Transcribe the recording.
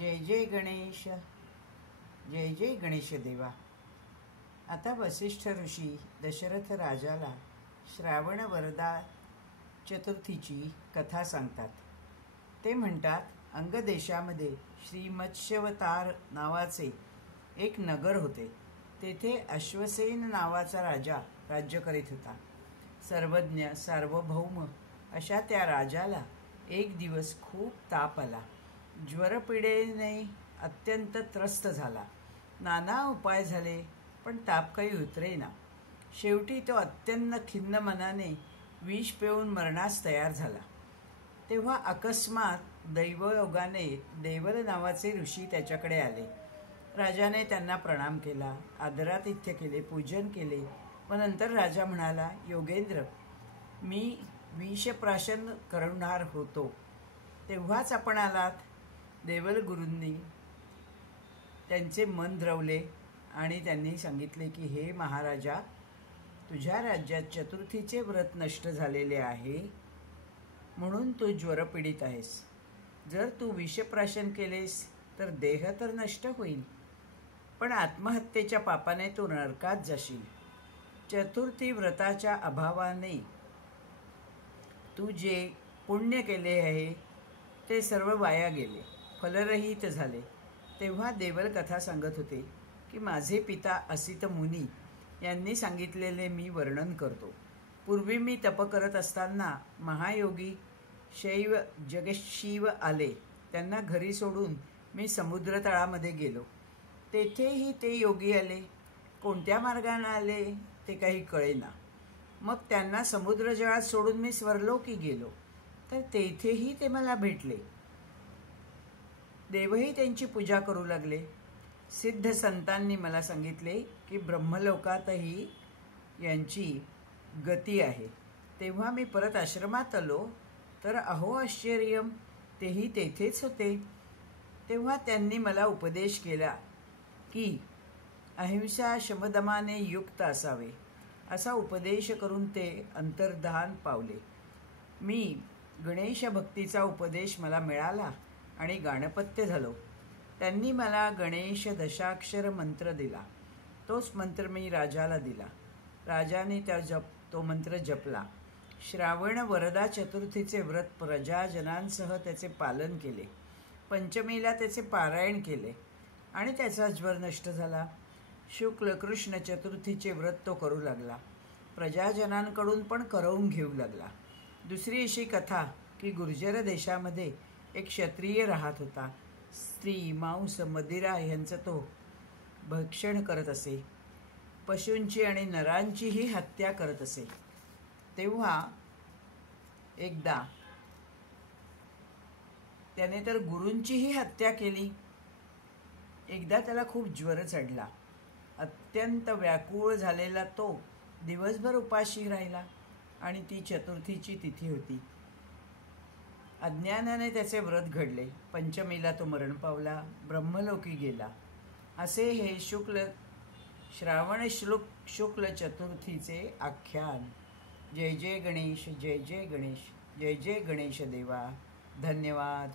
जय जय गणेश, जय जय गणेश देवा। आता वसिष्ठ ऋषी दशरथ राजाला श्रावण वरदा चतुर्थीची कथा सांगतात। ते म्हणतात, अंगदेशामध्ये श्री मत्स्यवतार नावाचे एक नगर होते। तेथे अश्वसेन नावाचा राजा राज्य करीत होता। सर्वज्ञ सार्वभौम अशा त्या राजाला एक दिवस खूप ताप आला। ज्वरपीडेने अत्यंत त्रस्त झाला। नाना उपाय झाले, पण ताप काही उतरेना। शेवटी तो अत्यंत खिन्न मनाने विष पिऊन मरणास तयार झाला। तेव्हा अकस्मात दैवयोगाने देवल नावाचे ऋषी त्याच्याकडे आले। राजाने त्यांना प्रणाम केला, आदरातिथ्य केले, पूजन केले व नंतर राजा म्हणाला, योगेंद्र, मी विषप्राशन करणार होतो, तेव्हाच आपण आलात। देवल गुरूंनी त्यांचे मन द्रवले आणि त्यांनी सांगितले की, हे महाराजा, तुझ्या राज्यात चतुर्थीचे व्रत नष्ट झालेले आहे, म्हणून तू ज्वरपीडित आहेस। जर तू विषप्राशन केलेस तर देह तर नष्ट होईल, पण आत्महत्येच्या पापाने तू नरकात जाशील। चतुर्थी व्रताच्या अभावाने तू जे पुण्य केले आहे ते सर्व वाया गेले, फलरहित झाले। तेव्हा देवल कथा सांगत होते की, माझे पिता असित मुनी यांनी सांगितलेले मी वर्णन करतो। पूर्वी मी तप करत असताना महायोगी शैव जगशिव आले। त्यांना घरी सोडून मी समुद्र तळामध्ये गेलो। तेथेही ते योगी आले। कोणत्या मार्गाने आले ते काही कळेना। मग त्यांना समुद्रजळात सोडून मी स्वर्लोकी गेलो, तर तेथेही ते मला भेटले। देवही त्यांची पूजा करू लागले। सिद्ध संतांनी मला सांगितले की ब्रह्मलोकातही यांची गती आहे। तेव्हा मी परत आश्रमात आलो, तर अहो आश्चर्यम, तेही तेथेच होते। तेव्हा त्यांनी मला उपदेश केला की अहिंसा शमदमाने युक्त असावे, असा उपदेश करून ते अंतर्धान पावले। मी गणेश भक्तीचा उपदेश मला मिळाला आणि गाणपत्य झालो। त्यांनी मला गणेश दशाक्षर मंत्र दिला। तोच मंत्र मी राजाला दिला। राजाने तो मंत्र जपला। श्रावण वरदा चतुर्थीचे व्रत प्रजाजनांसह त्याचे पालन केले। पंचमीला त्याचे पारायण केले आणि त्याचा ज्वर नष्ट झाला। शुक्ल कृष्ण चतुर्थीचे व्रत तो करू लागला। प्रजाजनांकडून पण करवून घेऊ लागला। दुसरी अशी कथा की गुर्जर देशामध्ये एक क्षत्रिय राहत होता। स्त्री, मांस, मदिरा यांचं तो भक्षण करत असे। पशूंची आणि नरांचीही हत्या करत असे। तेव्हा एकदा त्याने तर गुरूंचीही हत्या केली। एकदा त्याला खूप ज्वर चढला। अत्यंत व्याकुळ झालेला तो दिवसभर उपाशी राहिला आणि ती चतुर्थीची तिथी होती। अज्ञानाने त्याचे व्रत घडले। पंचमीला तो मरण पावला, ब्रह्मलोकी गेला। असे हे श्रावण शुक्ल चतुर्थीचे आख्यान। जय जय गणेश, जय जय गणेश, जय जय गणेश देवा। धन्यवाद।